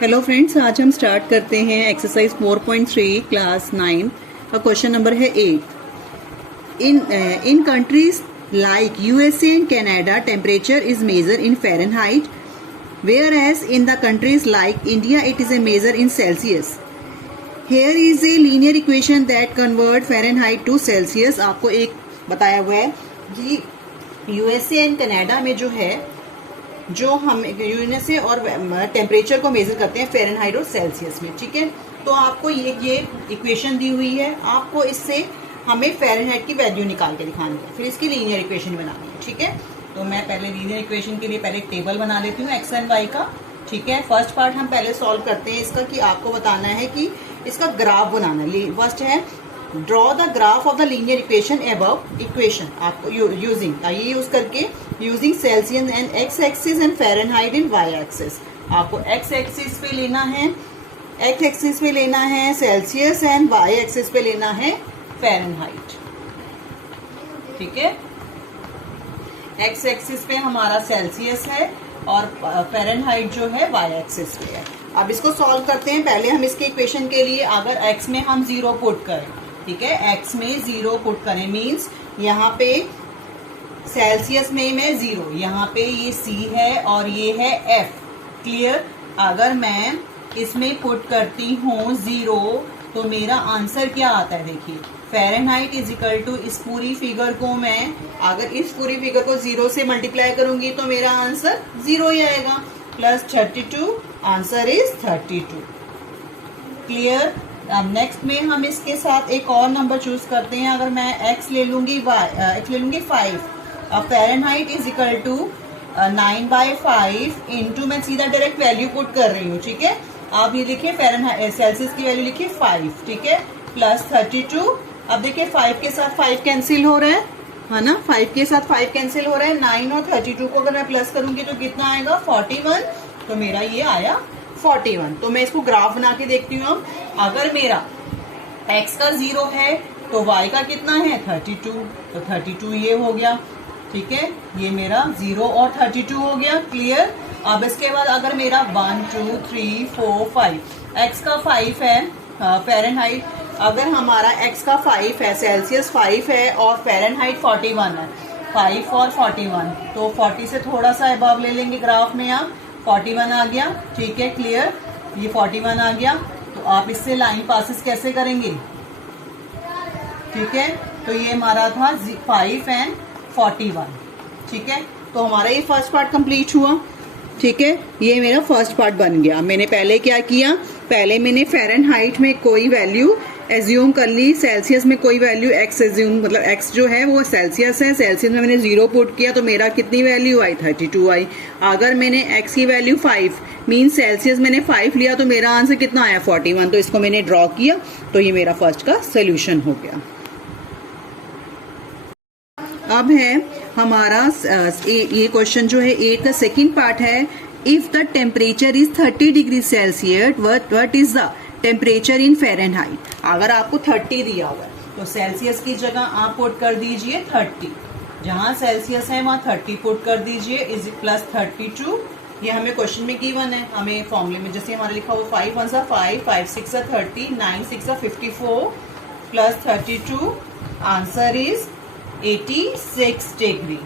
Hello friends, आज हम start करते हैं एक्सरसाइज 4.3 क्लास 9 का क्वेश्चन नंबर है 8। In countries like USA and Canada temperature is measure in Fahrenheit, where as in the countries like India it is a measure in Celsius. Here is a linear equation that convert Fahrenheit to Celsius. आपको एक बताया हुआ है कि USA and Canada में जो है, जो हम यूएसए और टेम्परेचर को मेजर करते हैं फ़ारेनहाइट और सेल्सियस में, ठीक है। तो आपको ये इक्वेशन दी हुई है, आपको इससे हमें फ़ारेनहाइट की वैल्यू निकाल के दिखानी है, फिर इसकी लीनियर इक्वेशन बनानी है, ठीक है। तो मैं पहले लीनियर इक्वेशन के लिए पहले एक टेबल बना लेती हूँ एक्स एंड वाई का, ठीक है। फर्स्ट पार्ट हम पहले सॉल्व करते हैं इसका, कि आपको बताना है कि इसका ग्राफ बनाना है। फर्स्ट है draw the graph of the linear equation above equation. आपको यूजिंग ये यूज करके using Celsius and x axis and Fahrenheit in y axis. आपको एक्स एक्सिस पे लेना है सेल्सियस एंड वाई एक्सिस पे लेना है फ़ारेनहाइट, ठीक है। एक्स एक्सिस पे हमारा सेल्सियस है और फ़ारेनहाइट जो है वाई एक्सिस पे है। अब इसको सॉल्व करते हैं। पहले हम इसके इक्वेशन के लिए अगर एक्स में हम 0 पुट करें, ठीक है, एक्स में 0 पुट करें मीन्स यहाँ पे सेल्सियस में मैं 0, यहाँ पे ये C है और ये है F, क्लियर। अगर मैं इसमें पुट करती हूँ 0 तो मेरा आंसर क्या आता है, देखिए फ़ारेनहाइट इज इक्वल टू इस पूरी फिगर को मैं अगर इस पूरी फिगर को 0 से मल्टीप्लाई करूंगी तो मेरा आंसर 0 ही आएगा, प्लस 32, आंसर इज 32, क्लियर। अब नेक्स्ट में हम इसके साथ एक और नंबर चूज करते हैं। अगर मैं x ले लूंगी 5, अब Fahrenheit is equal to 9/5 into, मैं सीधा डायरेक्ट वैल्यू पुट कर रही हूँ, ठीक है। आप ये लिखिए फ़ारेनहाइट सेल्सियस की वैल्यू लिखिए 5, ठीक है, प्लस 32। अब देखिए 5 के साथ 5 कैंसिल हो रहा है ना, 5 के साथ 5 कैंसिल हो रहा है। 9 और 32 को अगर मैं प्लस करूंगी तो कितना आएगा 41, तो मेरा ये आया 41। तो मैं इसको ग्राफ बना के देखती हूँ। अब अगर मेरा x का 0 है तो y का कितना है 32, तो 32 ये हो गया, ठीक है, ये मेरा 0 और 32 हो गया, क्लियर। अब इसके बाद अगर मेरा 1 2 3 4 5 x का 5 है फ़ारेनहाइट, अगर हमारा x का 5 है, सेल्सियस 5 है और फ़ारेनहाइट 41 है, 5 और 41, तो 40 से थोड़ा सा अबव ले लेंगे ग्राफ में, आप 41 आ गया, ठीक है, क्लियर। ये 41 आ गया, तो आप इससे लाइन पासिस कैसे करेंगे, ठीक है। तो ये हमारा था 5 एंड 41, ठीक है। तो हमारा ये फर्स्ट पार्ट कंप्लीट हुआ, ठीक है। ये मेरा फर्स्ट पार्ट बन गया। मैंने पहले क्या किया, पहले मैंने फ़ारेनहाइट में कोई वैल्यू एज्यूम कर ली, सेल्सियस में कोई वैल्यू एक्स एज्यूम, मतलब एक्स जो है वो सेल्सियस है, सेल्सियस में मैंने 0 पुट किया तो मेरा कितनी वैल्यू आई 32 आई। अगर मैंने एक्स की वैल्यू 5 मीन सेल्सियस मैंने 5 लिया तो मेरा आंसर कितना आया 41, तो इसको मैंने ड्रॉ किया, तो ये मेरा फर्स्ट का सोल्यूशन हो गया। अब है हमारा ये क्वेश्चन जो है 8 का सेकेंड पार्ट है। If the temperature is 30 degree Celsius what is the temperature in Fahrenheit. अगर आपको 30 दिया हुआ है तो सेल्सियस की जगह आप पुट कर दीजिए 30, जहां सेल्सियस है वहां 30 पुट कर दीजिए, इज प्लस 32। ये हमें क्वेश्चन में गिवन है, हमें फॉर्मूले में जैसे हमारा लिखा हुआ 5 1 5, 5 6 30, 9 6 54, plus 32, answer is 86 degree,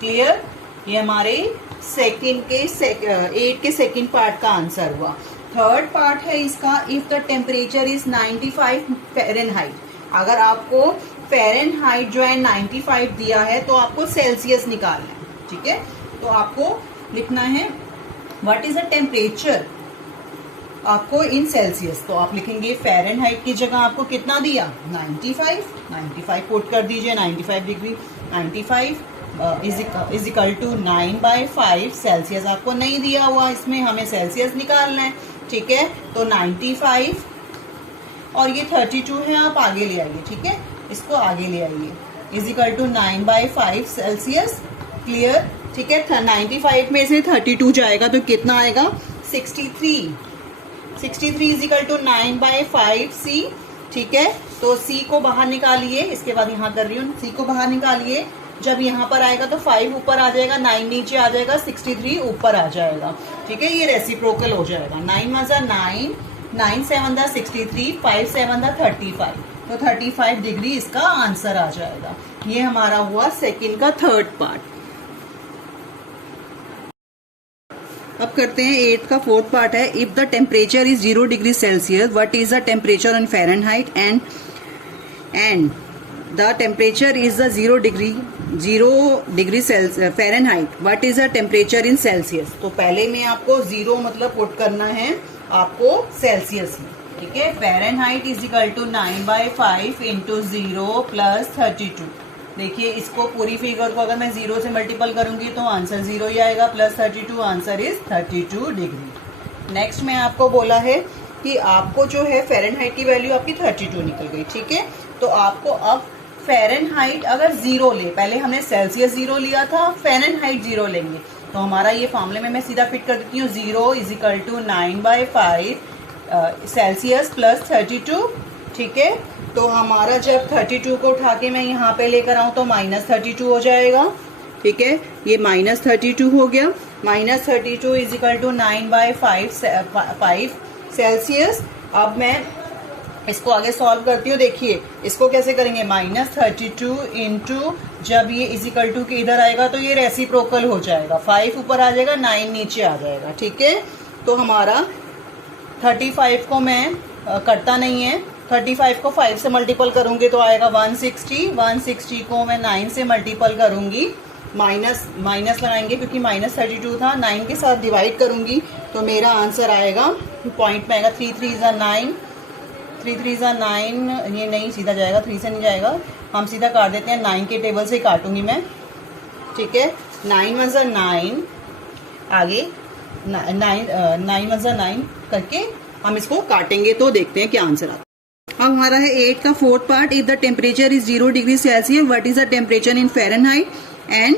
clear. ये हमारे सेकंड के 8 के सेकंड पार्ट का आंसर हुआ। थर्ड पार्ट है इसका, if the temperature is 95 Fahrenheit. अगर आपको फ़ारेनहाइट जो है 95 दिया है तो आपको सेल्सियस निकालना है, ठीक है। तो आपको लिखना है व्हाट इज द टेम्परेचर आपको इन सेल्सियस, तो आप लिखेंगे फ़ारेनहाइट की जगह आपको कितना दिया 95 पुट कर दीजिए, 95 degree, 95 is equal to 9/5। Celsius आपको नहीं दिया हुआ, इसमें हमें सेल्सियस निकालना है, ठीक है। तो 95 और ये 32 है, आप आगे ले आइए, ठीक है, इसको आगे ले आइए, is equal to 9/5 Celsius, clear, ठीक है। 95 में से 32 जाएगा तो कितना आएगा 63 इज इक्वल टू 9/5 C, ठीक है। तो C को बाहर निकालिए, इसके बाद यहाँ कर रही हूँ, C को बाहर निकालिए, जब यहाँ पर आएगा तो 5 ऊपर आ जाएगा, 9 नीचे आ जाएगा, 63 ऊपर आ जाएगा। ठीक है, ये रेसिप्रोकल हो जाएगा। 9 वन जा 9, 9 7 दा 63, 5 7 दा 35, तो 35 डिग्री इसका आंसर आ जाएगा। ये हमारा हुआ सेकंड का थर्ड पार्ट। अब करते हैं 8 का फोर्थ पार्ट है। If the temperature is 0 degree Celsius, what is the temperature in Fahrenheit and the temperature is the 0 degree Fahrenheit, what is the temperature in Celsius. तो पहले में आपको 0 मतलब पुट करना है आपको सेल्सियस में। ठीक है, Fahrenheit is equal to 9/5 into 0 plus 32। देखिए, इसको पूरी फिगर को अगर मैं 0 से मल्टीपल करूंगी तो आंसर 0 ही आएगा, plus 32 answer is 32 degree. Next में आपको बोला है कि आपको जो है फ़ारेनहाइट की वैल्यू आपकी 32 निकल गई। ठीक है, तो आपको अब फ़ारेनहाइट अगर 0 ले, पहले हमने सेल्सियस 0 लिया था, फ़ारेनहाइट 0 लेंगे, तो हमारा ये फॉर्मूले में मैं सीधा फिट कर देती हूँ। 0 is equal to 9/5 Celsius plus 32। ठीक है, तो हमारा जब 32 को उठा के मैं यहाँ पे लेकर आऊं तो -32 हो जाएगा। ठीक है, ये -32 हो गया। -32 इज इक्वल टू 9/5 सेल्सियस। अब मैं इसको आगे सॉल्व करती हूँ। देखिए, इसको कैसे करेंगे, -32 इंटू जब ये इज इक्वल टू के इधर आएगा तो ये रेसिप्रोकल हो जाएगा, 5 ऊपर आ जाएगा, 9 नीचे आ जाएगा। ठीक है, तो हमारा 35 को मैं करता नहीं है, 35 को 5 से मल्टीपल करूंगी तो आएगा 160। 160 को मैं 9 से मल्टीपल करूंगी, माइनस लगाएंगे क्योंकि -32 था, 9 के साथ डिवाइड करूंगी तो मेरा आंसर आएगा, पॉइंट में आएगा 3 3 ज़ा 9, 3 3 ज़ा 9, ये नहीं सीधा जाएगा, 3 से नहीं जाएगा, हम सीधा काट देते हैं, 9 के टेबल से काटूंगी मैं। ठीक है, 9 1 ज़ा 9, आगे 9 1 ज़ा 9 करके हम इसको काटेंगे तो देखते हैं क्या आंसर आता है। अब हमारा है 8 का fourth part. If the temperature is 0 degree Celsius, what is the temperature in Fahrenheit and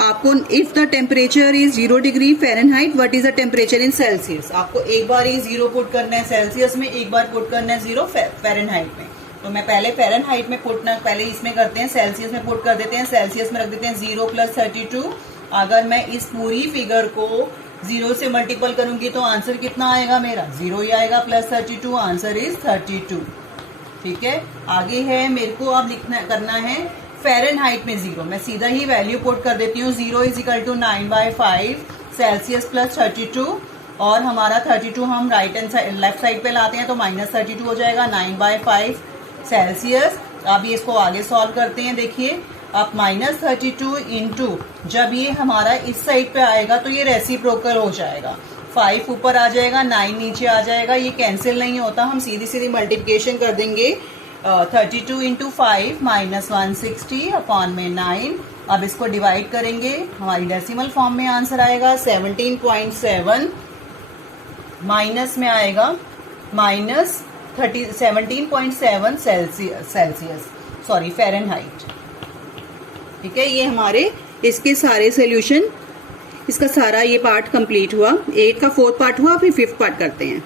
आपको if the temperature is 0 degree Fahrenheit, what is the temperature in Celsius. आपको एक बार ही 0 पुट करना है सेल्सियस में, एक बार पुट करना है 0 फ़ारेनहाइट में। तो मैं पहले फ़ारेनहाइट में पहले इसमें करते हैं, सेल्सियस में पुट कर देते हैं, सेल्सियस में रख देते हैं 0 प्लस 32। अगर मैं इस पूरी फिगर को 0 से मल्टीपल करूंगी तो आंसर कितना आएगा, मेरा 0 ही आएगा, प्लस 32 आंसर इज 32। ठीक है, आगे है मेरे को अब करना है फ़ारेनहाइट में 0। मैं सीधा ही वैल्यू पुट कर देती हूँ। 0 is equal to 9/5 Celsius plus 32, और हमारा 32 हम लेफ्ट साइड पे लाते हैं तो -32 हो जाएगा, 9/5 सेल्सियस। अब ये इसको आगे सॉल्व करते हैं। देखिए, अब -32 इंटू जब ये हमारा इस साइड पे आएगा तो ये रेसिप्रोकल हो जाएगा, 5 ऊपर आ जाएगा, 9 नीचे आ जाएगा, ये कैंसिल नहीं होता, हम सीधी सीधी मल्टीप्लिकेशन कर देंगे। 32 इंटू 5 -160 अपॉन में 9। अब इसको डिवाइड करेंगे, हमारी डेसिमल फॉर्म में आंसर आएगा 17.7, माइनस में आएगा -17.7 सेल्सियस, सॉरी फ़ारेनहाइट। ठीक है, ये हमारे इसके सारे सोल्यूशन, इसका सारा ये पार्ट कंप्लीट हुआ। 8 का फोर्थ पार्ट हुआ, फिर 5th पार्ट करते हैं।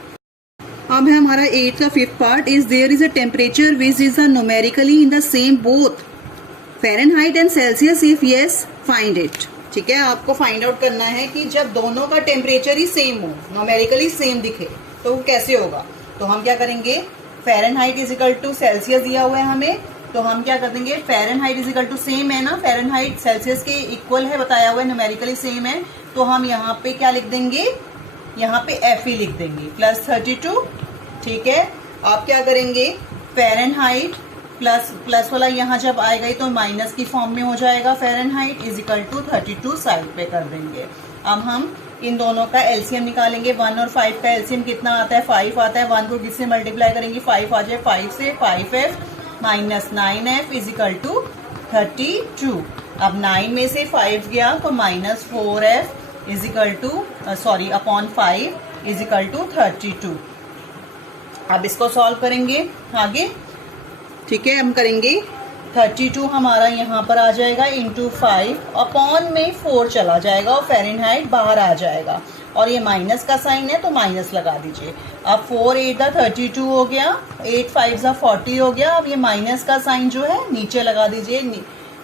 अब है हमारा 8 का 5th part. Is there is a temperature which is numerically in the same both Fahrenheit and Celsius, if yes find it. ठीक है, आपको फाइंड आउट करना है कि जब दोनों का टेम्परेचर ही सेम हो, न्यूमेरिकली सेम दिखे, तो वो कैसे होगा। तो हम क्या करेंगे, Fahrenheit is equal to Celsius दिया हुआ है हमें, तो हम क्या कर देंगे, Fahrenheit is equal to same है ना, फ़ारेनहाइट सेल्सियस के इक्वल है, बताया हुआ है, न्यूमेरिकली सेम है, तो हम यहाँ पे क्या लिख देंगे, यहाँ पे FE लिख देंगे, प्लस 32। ठीक है, आप क्या करेंगे, फ़ारेनहाइट प्लस वाला यहाँ जब आएगा ही तो माइनस की फॉर्म में हो जाएगा, Fahrenheit is equal to 32 side पे कर देंगे। अब हम इन दोनों का एलसीएम निकालेंगे। 1 और 5 का एलसीएम कितना आता है, 5 आता है। 1 को किससे मल्टीप्लाई करेंगे, 5 आ जाए, 5 से 5f minus 9f is equal to 32। अब 9 में से 5 गया तो minus 4f is equal to upon 5 is equal to 32। अब इसको सॉल्व करेंगे आगे। ठीक है, हम करेंगे 32 हमारा यहाँ पर आ जाएगा इंटू 5 अपॉन में 4 चला जाएगा और फ़ारेनहाइट बाहर आ जाएगा, और ये माइनस का साइन है तो माइनस लगा दीजिए। अब 4 8 32 हो गया, 8 5 40 हो गया। अब ये माइनस का साइन जो है नीचे लगा दीजिए,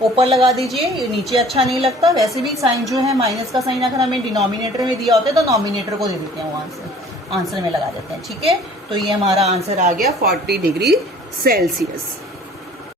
ऊपर लगा दीजिए, ये नीचे अच्छा नहीं लगता। वैसे भी साइन जो है माइनस का साइन अगर हमें डिनोमिनेटर में दिया होता है तो नॉमिनेटर को दे देते हैं, वो आंसर में लगा देते हैं। ठीक है, तो ये हमारा आंसर आ गया 40 डिग्री सेल्सियस।